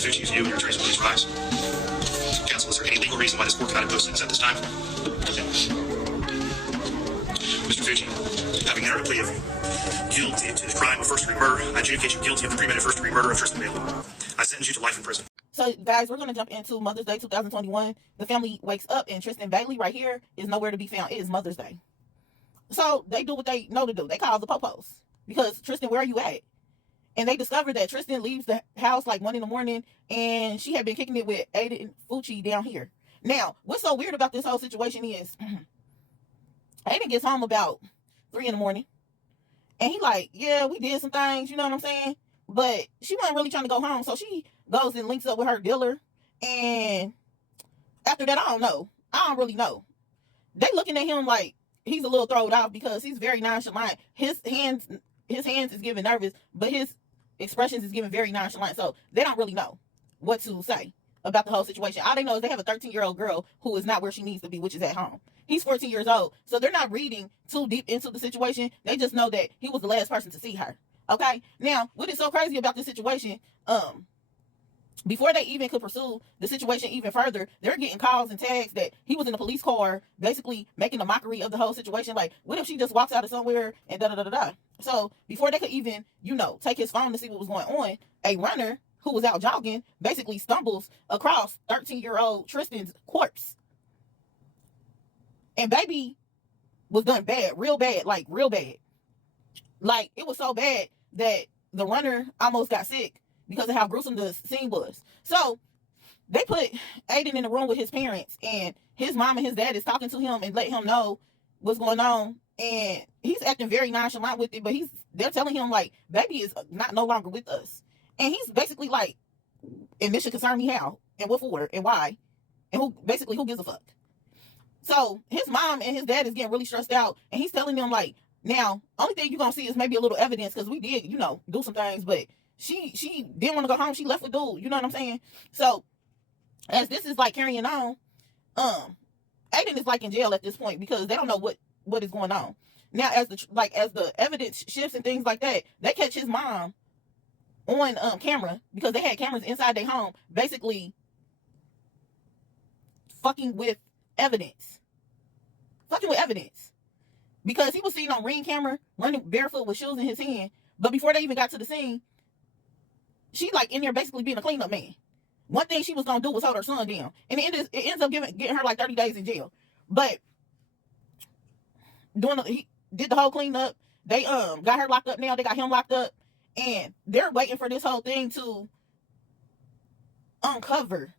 Fucci, is you and your attorneys please rise? Counsel, is there any legal reason why this court cannot impose sentence at this time? Mr. Fucci, having entered a plea of guilty to the crime of first-degree murder, I adjudicate you guilty of the premeditated first-degree murder of Tristan. I sentence you to life in prison. So, guys, we're going to jump into Mother's Day 2021. The family wakes up, and Tristan Bailey right here is nowhere to be found. It is Mother's Day. So, they do what they know to do. They call the popos. Because, Tristan, where are you at? And they discovered that Tristan leaves the house like 1 a.m, and she had been kicking it with Aiden Fucci down here. Now, what's so weird about this whole situation is, Aiden gets home about 3 a.m, and he like, yeah, we did some things, you know what I'm saying? But she wasn't really trying to go home, so she goes and links up with her dealer. And after that, I don't really know. They looking at him like he's a little thrown off because he's very nonchalant. His hands is giving nervous, but his expressions is giving very nonchalant. So they don't really know what to say about the whole situation. All they know is they have a 13-year-old girl who is not where she needs to be, which is at home. He's 14 years old, so they're not reading too deep into the situation. They just know that he was the last person to see her. Okay? Now, what is so crazy about this situation, before they even could pursue the situation even further, they're getting calls and tags that he was in a police car, basically making a mockery of the whole situation. Like, what if she just walks out of somewhere and da-da-da-da-da? So, before they could even, take his phone to see what was going on, a runner who was out jogging basically stumbles across 13-year-old Tristan's corpse. And baby was done bad, real bad, like real bad. Like, it was so bad that the runner almost got sick because of how gruesome the scene was. So they put Aiden in the room with his parents, and his mom and his dad is talking to him and letting him know what's going on. And he's acting very nonchalant with it, but they're telling him like, baby is no longer with us. And he's basically like, and this should concern me how, and what for, and why, and who gives a fuck. So his mom and his dad is getting really stressed out, and he's telling them like, now, only thing you're going to see is maybe a little evidence, because we did, do some things, but she didn't want to go home. She left with dude, you know what I'm saying? So, as this is like carrying on, Aiden is like in jail at this point because they don't know what is going on. Now, as the evidence shifts and things like that, they catch his mom on camera, because they had cameras inside their home, basically fucking with evidence. Because he was seen on Ring camera running barefoot with shoes in his hand. But before they even got to the scene, she like in there basically being a cleanup man. One thing she was gonna do was hold her son down, and it ends up getting her like 30 days in jail. But he did the whole cleanup. They got her locked up now. They got him locked up, and they're waiting for this whole thing to uncover.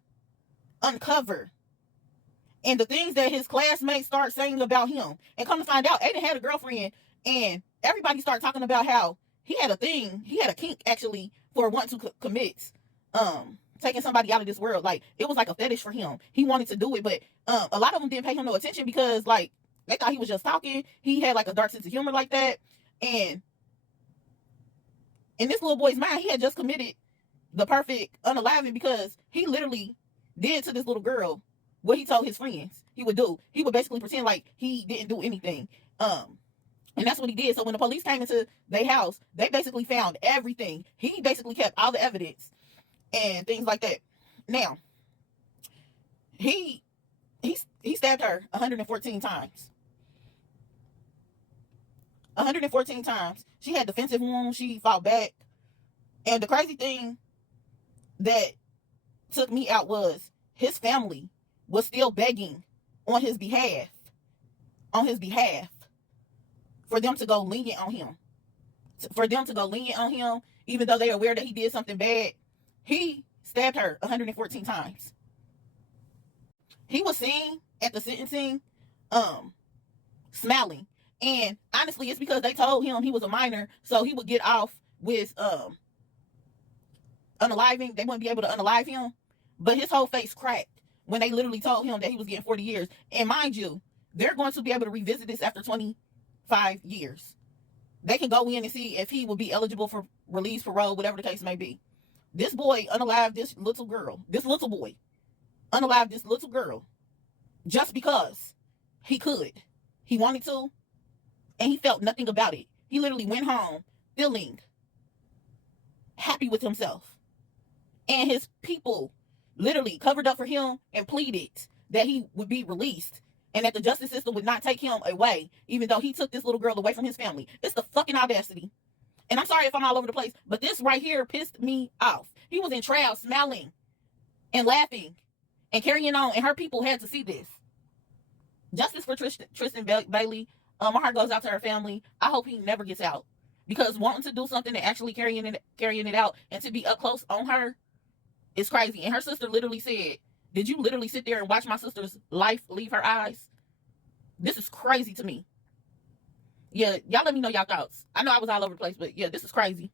And the things that his classmates start saying about him. And come to find out, Aiden had a girlfriend, and everybody started talking about how he had a kink, actually, for wanting to commit, taking somebody out of this world. Like, it was like a fetish for him. He wanted to do it, but a lot of them didn't pay him no attention because, like, they thought he was just talking. He had, like, a dark sense of humor like that. And in this little boy's mind, he had just committed the perfect unaliving, because he literally did to this little girl what he told his friends he would do. He would basically pretend like he didn't do anything. And that's what he did. So when the police came into their house, they basically found everything. He basically kept all the evidence and things like that. Now, he stabbed her 114 times. 114 times. She had defensive wounds. She fought back. And the crazy thing that took me out was his family was still begging on his behalf, for them to go lenient on him. Even though they're aware that he did something bad. He stabbed her 114 times. He was seen at the sentencing, smiling. And honestly, it's because they told him he was a minor, so he would get off with unaliving. They wouldn't be able to unalive him. But his whole face cracked when they literally told him that he was getting 40 years. And mind you, they're going to be able to revisit this after 25 years. They can go in and see if he will be eligible for release, parole, whatever the case may be. This boy unalived this little boy, just because he could. He wanted to, and he felt nothing about it. He literally went home feeling happy with himself. And his people literally covered up for him and pleaded that he would be released and that the justice system would not take him away, even though he took this little girl away from his family. It's the fucking audacity. And I'm sorry if I'm all over the place, but this right here pissed me off. He was in trial smiling and laughing and carrying on, and her people had to see this. Justice for Tristan Bailey. My heart goes out to her family. I hope he never gets out, because wanting to do something and actually carrying it out and to be up close on her is crazy. And her sister literally said, "Did you literally sit there and watch my sister's life leave her eyes?" This is crazy to me. Yeah, y'all let me know y'all thoughts. I know I was all over the place, but yeah, this is crazy.